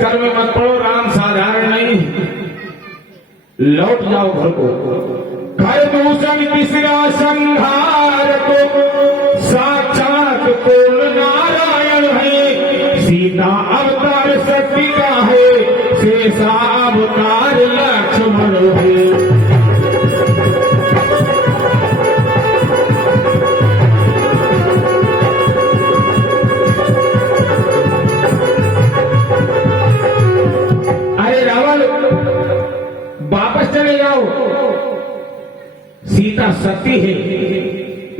चक्कर में मत पड़ो, राम साधारण नहीं, लौट जाओ घर को। कर दूषण तीसरा संहार को साक्षात कोल नारायण है, सीता अवतार शक्ति का है, शेषा अवतार लक्ष्मण है। अरे रावण वापस चले जाओ, सीता शक्ति है,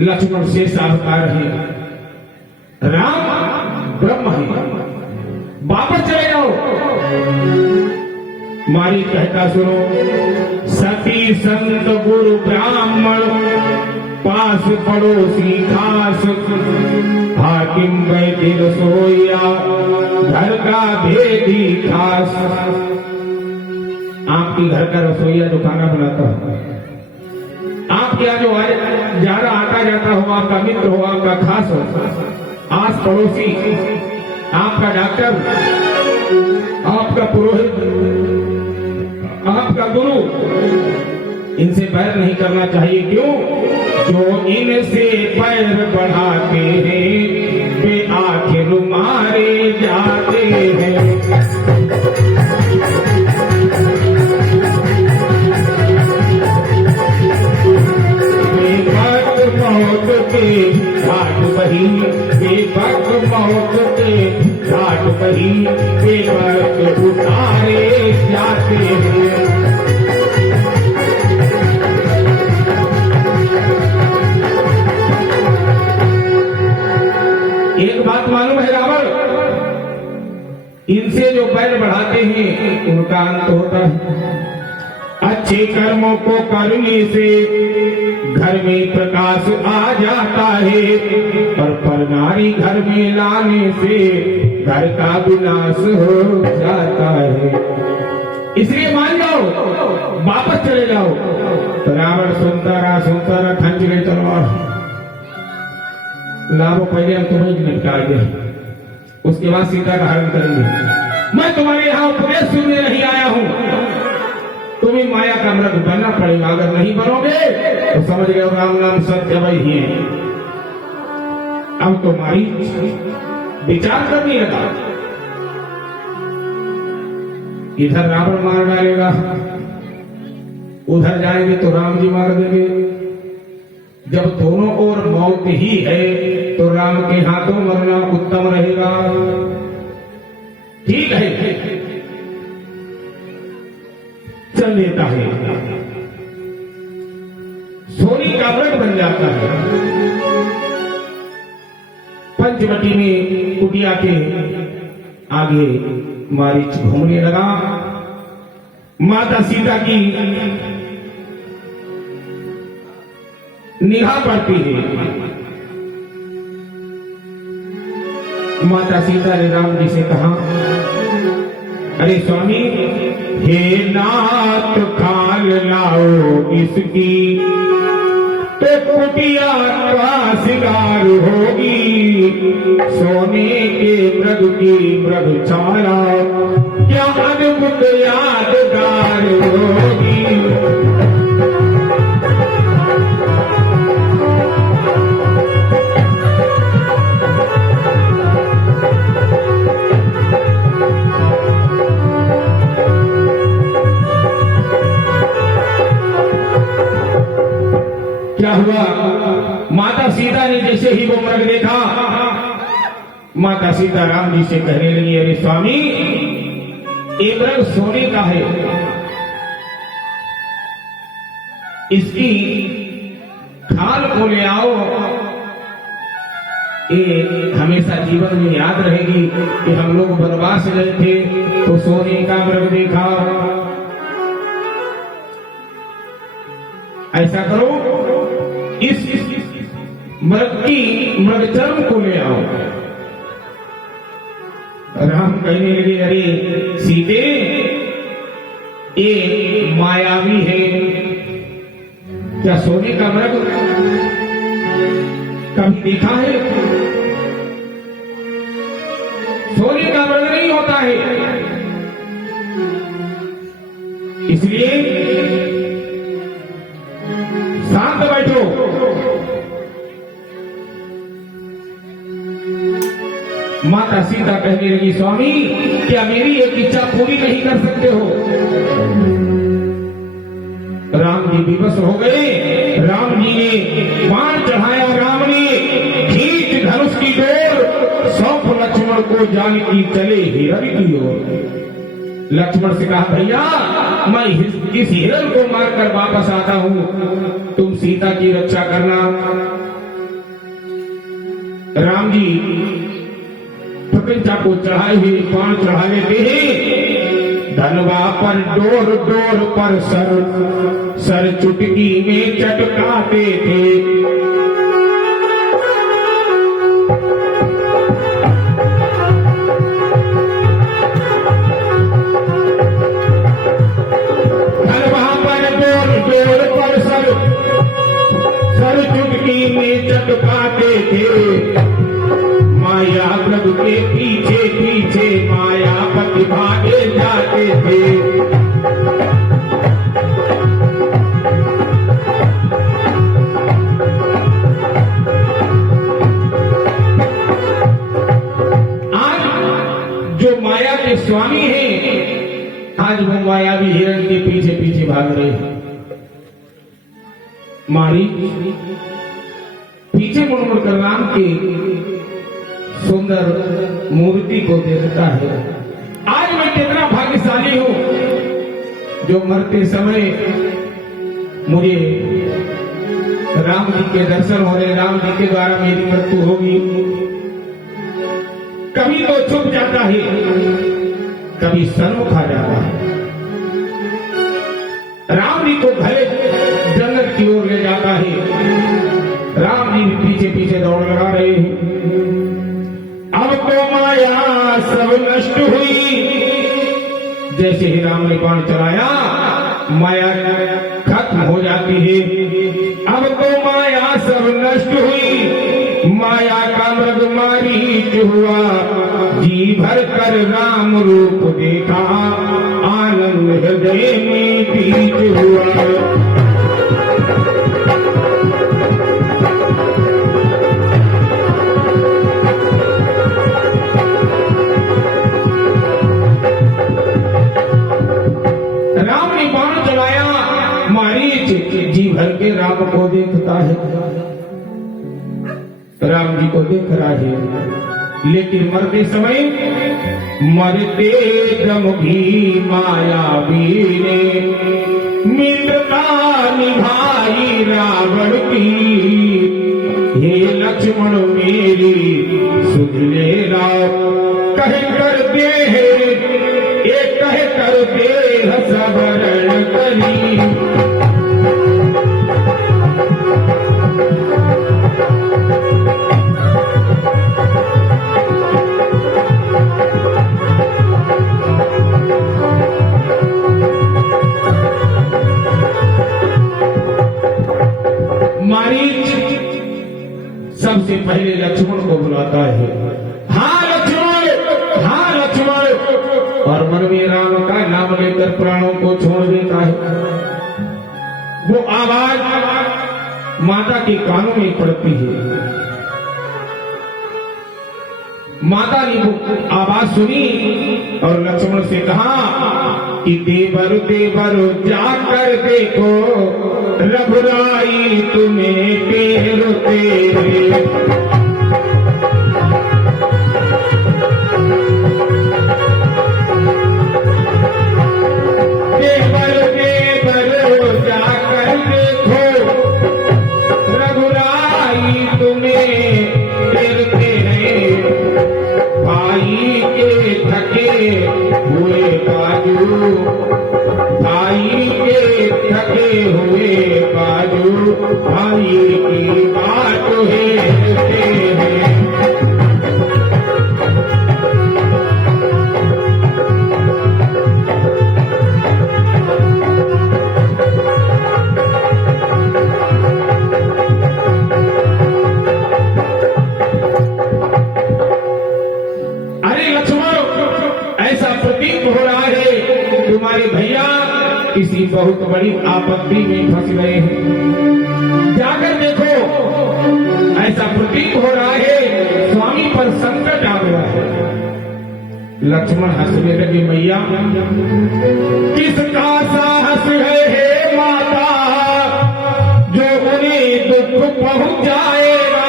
लक्ष्मण शेष अवतार है, राम ब्रह्म है, वापस चले जाओ। मारी कहता सुनो, सती संत गुरु ब्राह्मण पास पड़ोसी खास, हाकिम वैद्य रसोइया घर का भेदी खास। आपकी घर का रसोइया जो खाना बनाता हो, आपके यहाँ जो ज्यादा आता जाता हो, आपका मित्र हो, आपका खास हो, आस पड़ोसी, आपका डॉक्टर, आपका पुरोहित, आपका गुरु, इनसे बैर नहीं करना चाहिए। क्यों? जो इनसे पैर बढ़ाते हैं वे आखिर मारे जाते हैं। मौत के घाट बही, बेवक्त मौत के घाट बही, बेवक्त उतारे जाते हैं। एक बात मालूम है रावण, इनसे जो पैर बढ़ाते हैं उनका अंत होता है। अच्छे कर्मों को करने से घर में प्रकाश आ जाता है, और पर नारी घर में लाने से घर का विनाश हो जाता है। इसलिए मान जाओ, वापस चले जाओ। तो रावण सुनता रहा खंज गई तलवार, लाभो पहले हम तुम्हें निपटा दे, उसके बाद सीता का हरण करेंगे। मैं तुम्हारे यहाँ उपदेश सुनने नहीं आया हूँ, तुम्हें माया का मृग बनना पड़ेगा। अगर नहीं बनोगे तो समझ गए राम नाम सत्य वही है। अब तुम्हारी विचार करने लगा, इधर रावण मार डालेगा, उधर जाएंगे तो राम जी मार देंगे। जब दोनों ओर मौत ही है तो राम के हाथों मरना उत्तम रहेगा। ठीक है, चल लेता है, सोने का व्रत बन जाता है। पंचवटी में कुटिया के आगे मारीच घूमने लगा। माता सीता की निगाह पड़ती है। माता सीता ने राम जी से कहा, अरे स्वामी, हे नाथ खाल लाओ इसकी, तो कुटिया का सिंगार होगी। सोने के मृग की मृग छाया क्या अद्भुत यादगार होगी। क्या हुआ? माता सीता ने जैसे ही वो मृग देखा, माता सीता राम जी से कहने लगी, अरे स्वामी, ये मृग सोने का है, इसकी खाल को ले आओ, ये हमेशा जीवन में याद रहेगी कि हम लोग वनवास गए थे तो सोने का मृग देखा। ऐसा करो, इस मृग की मृग चर्म को ले आओ। राम कहने लगे, अरे सीते, ये मायावी है, क्या सोने का मृग कभी देखा है? सोने का मृग नहीं होता है, इसलिए शांत बैठो। माता सीता कहने लगी, स्वामी क्या मेरी एक इच्छा पूरी नहीं कर सकते हो? राम जी विवश हो गए। राम जी ने बाण चढ़ाया, राम ने खींच धनुष की डोर, सौंप लक्ष्मण को जानकी चले हिरण की ओर। लक्ष्मण से कहा, भैया मैं इस हिरण को मारकर वापस आता हूं, तुम सीता की रक्षा करना। राम जी प्रपंचा को चढ़ाए हुए बाण चढ़ा लेते हैं। धनवा पर डोर, डोर पर सर, सर चुटकी में चटकाते थे। धनवा पर डोर, डोर पर सर, सर चुटकी में चटकाते थे। माया प्रभु के पीछे पीछे मायापति भागे जाते थे। आज जो माया के स्वामी हैं, आज वो माया भी हिरण के पीछे पीछे भाग रहे हैं। मारी पीछे मुड़ मुड़ कर राम के सुंदर मूर्ति को देखता है। आज मैं कितना भाग्यशाली हूं जो मरते समय मुझे राम जी के दर्शन हो रहे, राम जी के द्वारा मेरी मृत्यु होगी। कभी तो छुप जाता है, कभी सन्मुख आ जाता है। राम जी को भले जन्नत की ओर ले जाता है, राम जी पीछे पीछे दौड़ लगा रहे हैं। अब तो माया सब नष्ट हुई। जैसे ही राम ने बाण चलाया, माया खत्म हो जाती है। अब तो माया सब नष्ट हुई, माया का मृग मारीच हुआ। जी भर कर राम रूप देखा, आनंद हृदय में बीज हुआ। जी भर के राम को देखता है, राम जी को देख रहा है, लेकिन मरते समय मरते दम भी मायावी ने मित्रता निभाई रावण की। हे लक्ष्मण मेरी सुध ले राम, कह कर दे एक कह कर दे सबरण करी। सबसे पहले लक्ष्मण को बुलाता है, हाँ लक्ष्मण, हाँ लक्ष्मण, और मन में राम का नाम लेकर प्राणों को छोड़ देता है। वो आवाज माता के कानों में पड़ती है। माता ने वो आवाज सुनी और लक्ष्मण से कहा कि देवर देवर जाकर देखो, रघुराई तुम्हें तेरो तेरे। देवर देवर जाकर देखो, रघुराई तुम्हें तेरो तेरे। भाई के थके हुए बाजू, भाई के थके हुए बाजू, भाई की बात है। अरे लक्ष्मण, ऐसा प्रतीत हो रहा है तुम्हारे भैया किसी बहुत बड़ी आपत्ति में फंस गए हैं। जाकर देखो, ऐसा प्रतीत हो रहा है स्वामी पर संकट आ गया है। लक्ष्मण हंसने लगे, मैया किसका साहस है हे माता, जो उन्हें दुख पहुंचाएगा।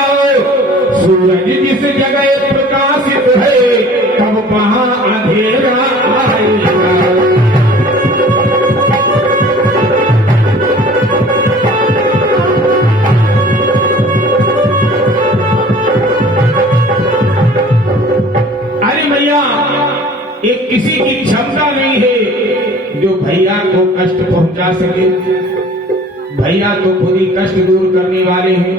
सूरज जिस जगह प्रकाशित है, कब वहां अंधेरा आएगा। अरे मैया, एक किसी की क्षमता नहीं है जो भैया को कष्ट पहुंचा सके। भैया तो खुद ही कष्ट दूर करने वाले हैं,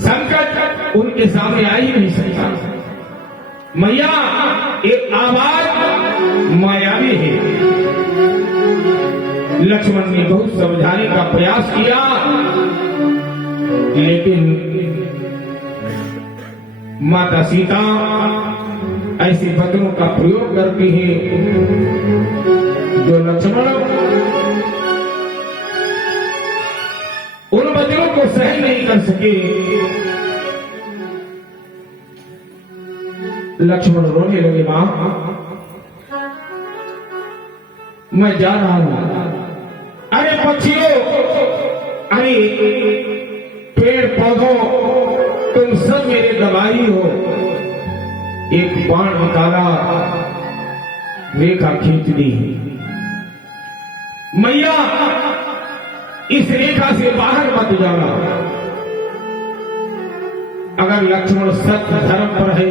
संकट उनके सामने आ ही नहीं सकता। मैया, एक आवाज मायावी है। लक्ष्मण ने बहुत समझाने का प्रयास किया, लेकिन माता सीता ऐसे वचनों का प्रयोग करती है जो लक्ष्मण उन वचनों को सहन नहीं कर सके। लक्ष्मण रोने लगे, मां मैं जा रहा हूं। अरे पक्षियों, अरे पेड़ पौधों, तुम सब मेरे दवाई हो। एक बाण निकाला, रेखा खींच दी। मैया, इस रेखा से बाहर मत जाना। अगर लक्ष्मण सत्य धर्म पर है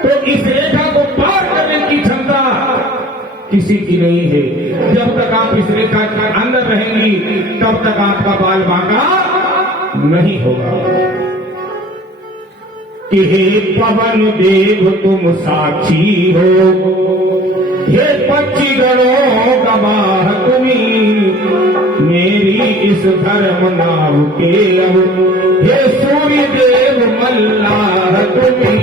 तो इस रेखा को पार करने की क्षमता किसी की नहीं है। जब तक आप इस रेखा के अंदर रहेंगी, तब तक आपका बाल बांका नहीं होगा। कि हे पवन देव तुम साक्षी हो, हे पक्षी गणों गवाह तुम्ही, मेरी इस धर्म नाव के अब, हे सूर्य देव मल्लाह तुम्ही।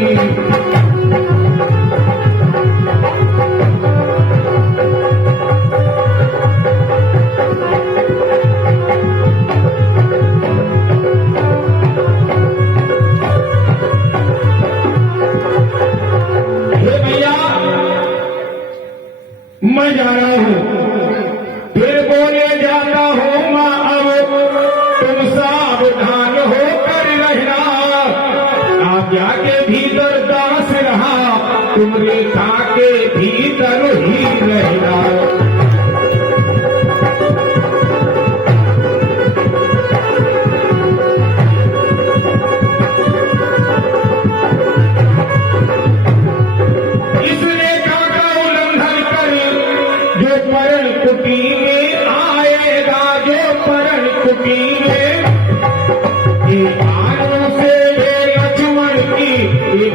मैं जा रहा हूं, फिर बोले जाता हूं मां अब, तुम सावधान होकर रहना। आज्ञा के भीतर दास रहा, तुम रेखा के भीतर ही रहना।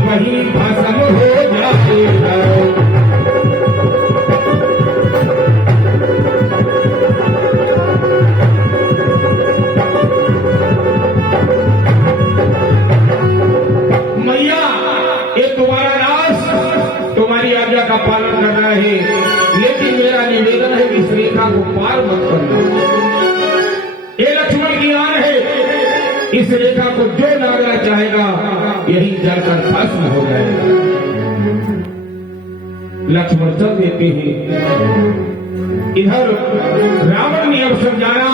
वही भस्म हो जाएगा। मैया, ये तुम्हारा राज तुम्हारी आज्ञा का पालन कर रहा है, लेकिन मेरा निवेदन है कि इस रेखा को पार मत करना। ये लक्ष्मण की आन है, इस रेखा को जो नागना चाहेगा यही जलकर भस्म हो जाएगा। लक्ष्मण चल देते हैं। इधर रावण ने अब समझाया,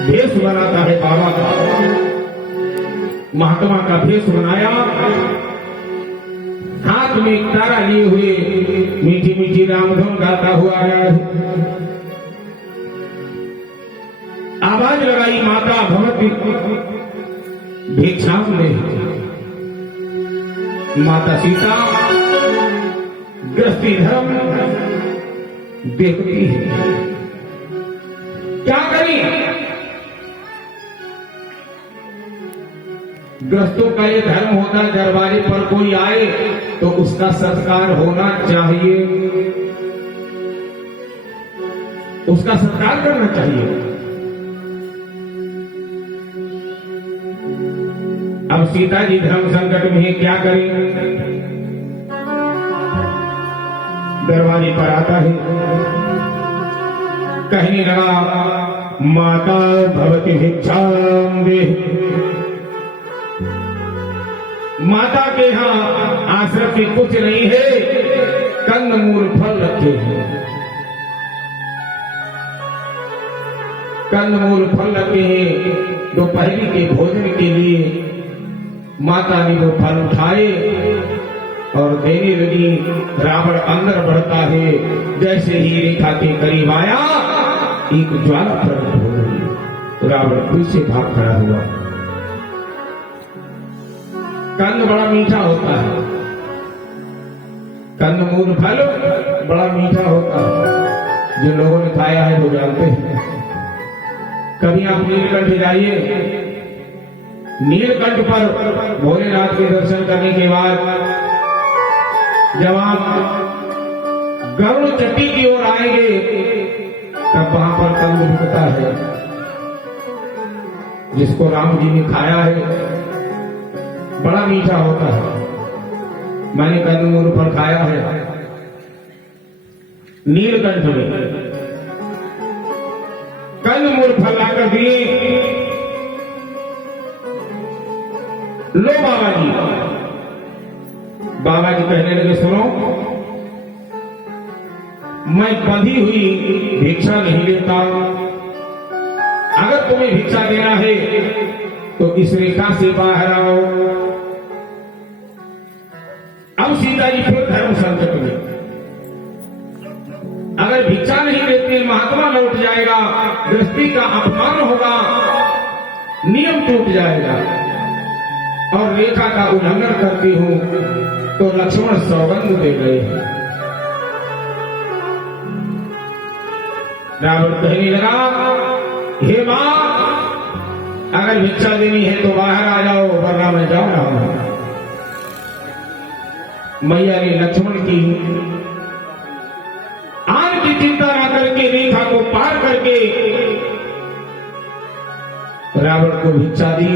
भेष बनाता है बाबा का, महात्मा का भेष बनाया, हाथ में एक तारा लिए हुए मीठी मीठी रामधुन गाता हुआ आया। आवाज लगाई, माता भगवती भिक्षा में। माता सीता गृहस्थी धर्म देखती है, क्या करी? गृहस्थों का ये धर्म होता है, दरबारे पर कोई आए तो उसका सत्कार होना चाहिए, उसका सत्कार करना चाहिए। अब सीता जी धर्म संकट में क्या करें? दरवाजे पर आता है, कहने लगा माता भवती भिक्षाम दे। माता के यहाँ आश्रम में कुछ नहीं है, कंदमूल फल रखे हैं, कंदमूल फल रखे हैं। दोपहरी के भोजन के लिए माता ने वो फल उठाए और देने लगी। रावण अंदर बढ़ता है, जैसे ही रेखा के करीब आया एक ज्वाला प्रकट हो गई। रावण पीछे भाग खड़ा हुआ। कंद बड़ा मीठा होता है, कंदमूल फल बड़ा मीठा होता है, जो लोगों ने खाया है वो जानते हैं। कभी आप नीलकंठ जाइए, नीलकंठ पर भोलेनाथ के दर्शन करने के बाद जब आप गरुड़ चट्टी की ओर आएंगे तब वहां पर कंद बिकता है, जिसको राम जी ने खाया है, बड़ा मीठा होता है। मैंने कंदमूल फल खाया है नीलकंठ में। कंदमूल फल लाकर दिए, लो बाबा जी। बाबा जी कहने लगे सुनो, मैं बंधी हुई भिक्षा नहीं लेता, अगर तुम्हें भिक्षा देना है तो इस रेखा से बाहर आओ। अब सीता जी फिर धर्म संकट में, अगर भिक्षा नहीं देते महात्मा लौट जाएगा, गृहस्थी का अपमान होगा, नियम टूट जाएगा, और रेखा का उल्लंघन करती हूं तो लक्ष्मण सौगंध दे गए हैं। रावण कहने लगा हे मां, अगर भिक्षा देनी है तो बाहर आ जाओ, वरना मैं जा रहा हूं। मैया ने लक्ष्मण की आन की चिंता न करके रेखा को पार करके रावण को भिक्षा दी।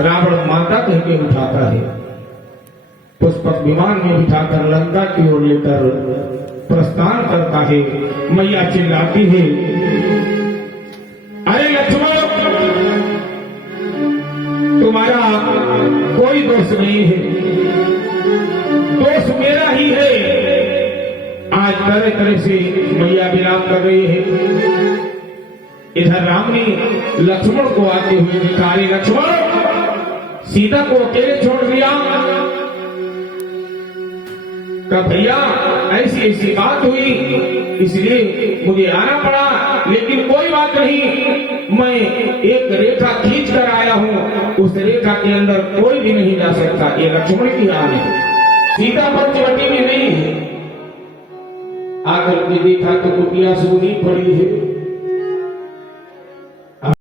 रावण माता कह के उठाता है, पुष्पक विमान में बिठाकर लंका की ओर लेकर प्रस्थान करता है। मैया चिल्लाती है अरे लक्ष्मण, तुम्हारा कोई दोष नहीं है, दोष मेरा ही है। आज तरह तरह से मैया विलाप कर रही है। इधर राम ने लक्ष्मण को आते हुए देखा, अरे लक्ष्मण, सीता को अकेले छोड़ दिया। कहा भैया ऐसी ऐसी बात हुई, इसलिए मुझे आना पड़ा, लेकिन कोई बात नहीं, मैं एक रेखा खींच कर आया हूं, उस रेखा के अंदर कोई भी नहीं जा सकता। ये लक्ष्मण की आन है, सीता पंचवटी में नहीं है। आकर के देखा तो कुटिया सोनी पड़ी है,